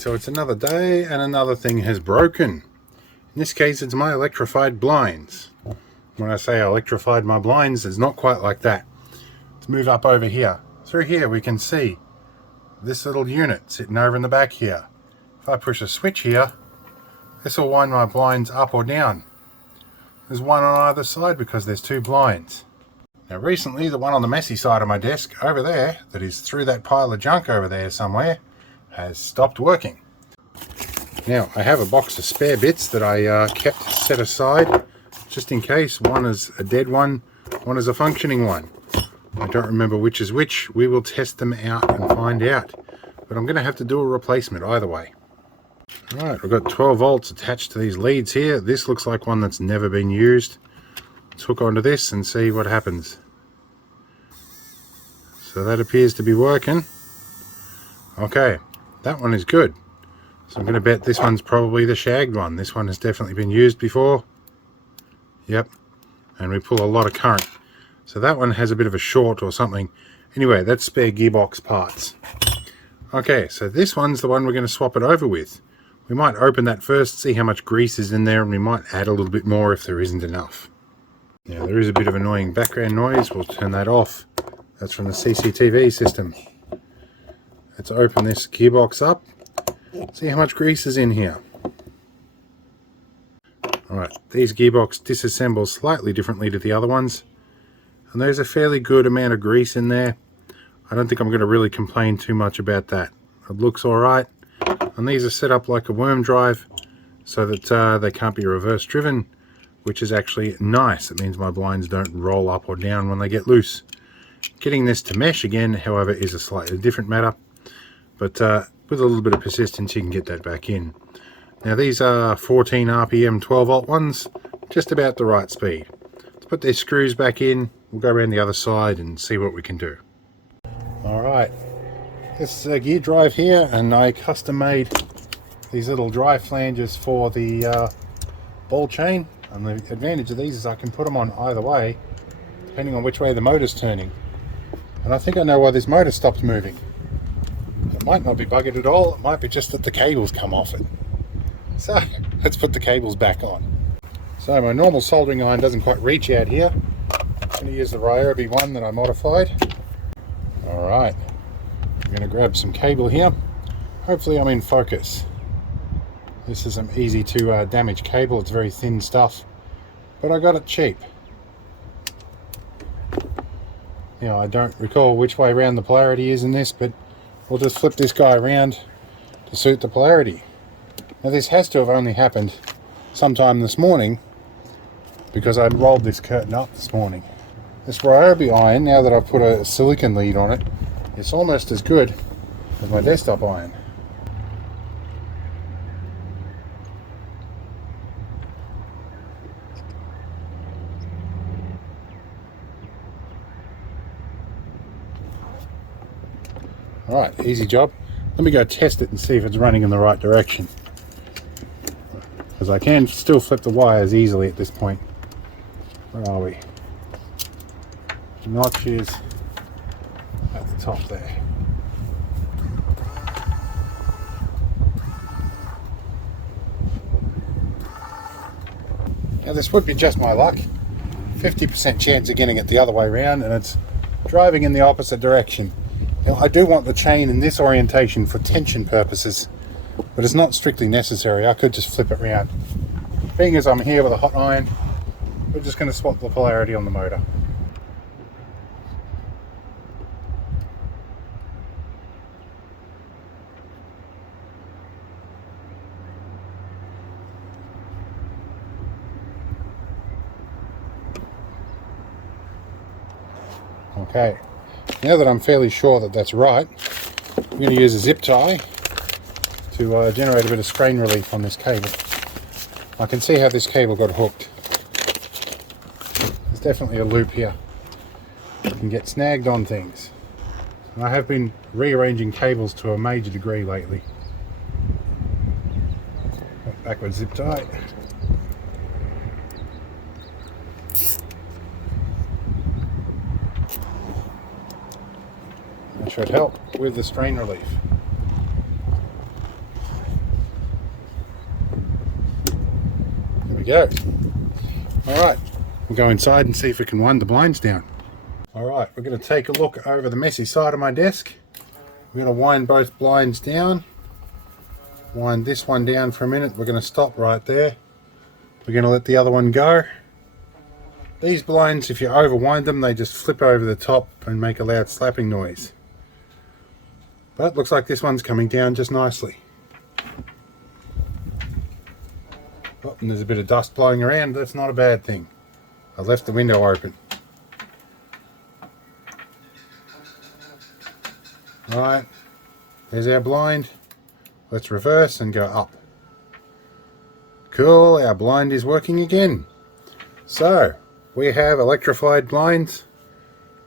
So it's another day and another thing has broken. In this case, it's my electrified blinds. When I say I electrified my blinds, it's not quite like that. Let's move up over here. Through here we can see this little unit sitting over in the back here. If I push a switch here, this will wind my blinds up or down. There's one on either side because there's two blinds. Now recently, the one on the messy side of my desk over there, that is through that pile of junk over there somewhere, has stopped working. Now I have a box of spare bits that I kept set aside just in case. One is a dead one, one is a functioning one. I don't remember which is which. We will test them out and find out, but I'm going to have to do a replacement either way. Alright, I've got 12 volts attached to these leads here. This looks like one that's never been used. Let's hook onto this and see what happens. So that appears to be working. Okay, that one is good. So I'm going to bet this one's probably the shagged one. This one has definitely been used before. Yep, and we pull a lot of current. So that one has a bit of a short or something. Anyway, that's spare gearbox parts. Okay, so this one's the one we're going to swap it over with. We might open that first, see how much grease is in there, and we might add a little bit more if there isn't enough. Now there is a bit of annoying background noise. We'll turn that off. That's from the CCTV system. Let's open this gearbox up. See how much grease is in here. Alright, these gearbox disassemble slightly differently to the other ones. And there's a fairly good amount of grease in there. I don't think I'm going to really complain too much about that. It looks alright. And these are set up like a worm drive so that they can't be reverse driven, which is actually nice. It means my blinds don't roll up or down when they get loose. Getting this to mesh again, however, is a slightly different matter. But with a little bit of persistence, you can get that back in. Now these are 14 RPM 12 volt ones, just about the right speed. Let's put these screws back in. We'll go around the other side and see what we can do. Alright, this is a gear drive here, and I custom made these little drive flanges for the ball chain. And the advantage of these is I can put them on either way, depending on which way the motor's turning. And I think I know why this motor stopped moving. It might not be buggered at all, it might be just that the cables come off it. So, let's put the cables back on. So my normal soldering iron doesn't quite reach out here. I'm going to use the Ryobi one that I modified. Alright, I'm going to grab some cable here. Hopefully I'm in focus. This is some easy to damage cable. It's very thin stuff, but I got it cheap. Now I don't recall which way around the polarity is in this, but we'll just flip this guy around to suit the polarity. Now this has to have only happened sometime this morning because I rolled this curtain up this morning. This Ryobi iron, now that I've put a silicon lead on it, it's almost as good as my desktop iron. Alright, easy job. Let me go test it and see if it's running in the right direction. Because I can still flip the wires easily at this point. Where are we? The notch is at the top there. Now this would be just my luck. 50% chance of getting it the other way around, and it's driving in the opposite direction. Now, I do want the chain in this orientation for tension purposes, but it's not strictly necessary. I could just flip it around. Being as I'm here with a hot iron, we're just going to swap the polarity on the motor. Okay. Now that I'm fairly sure that that's right, I'm going to use a zip tie to generate a bit of strain relief on this cable. I can see how this cable got hooked. There's definitely a loop here. You can get snagged on things. And I have been rearranging cables to a major degree lately. Backward zip tie. That should help with the strain relief. go. Alright, we'll go inside and see if we can wind the blinds down. Alright, we're going to take a look over the messy side of my desk. We're going to wind both blinds down. Wind this one down for a minute. We're going to stop right there. We're going to let the other one go. These blinds, if you overwind them, they just flip over the top and make a loud slapping noise. But it looks like this one's coming down just nicely. Oh, and there's a bit of dust blowing around. That's not a bad thing. I left the window open. Alright, there's our blind. Let's reverse and go up. Cool, our blind is working again. So, we have electrified blinds,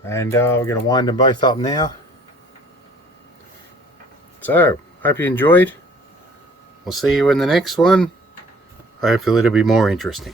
and we're going to wind them both up now. So, hope you enjoyed. We'll see you in the next one. Hopefully it'll be more interesting.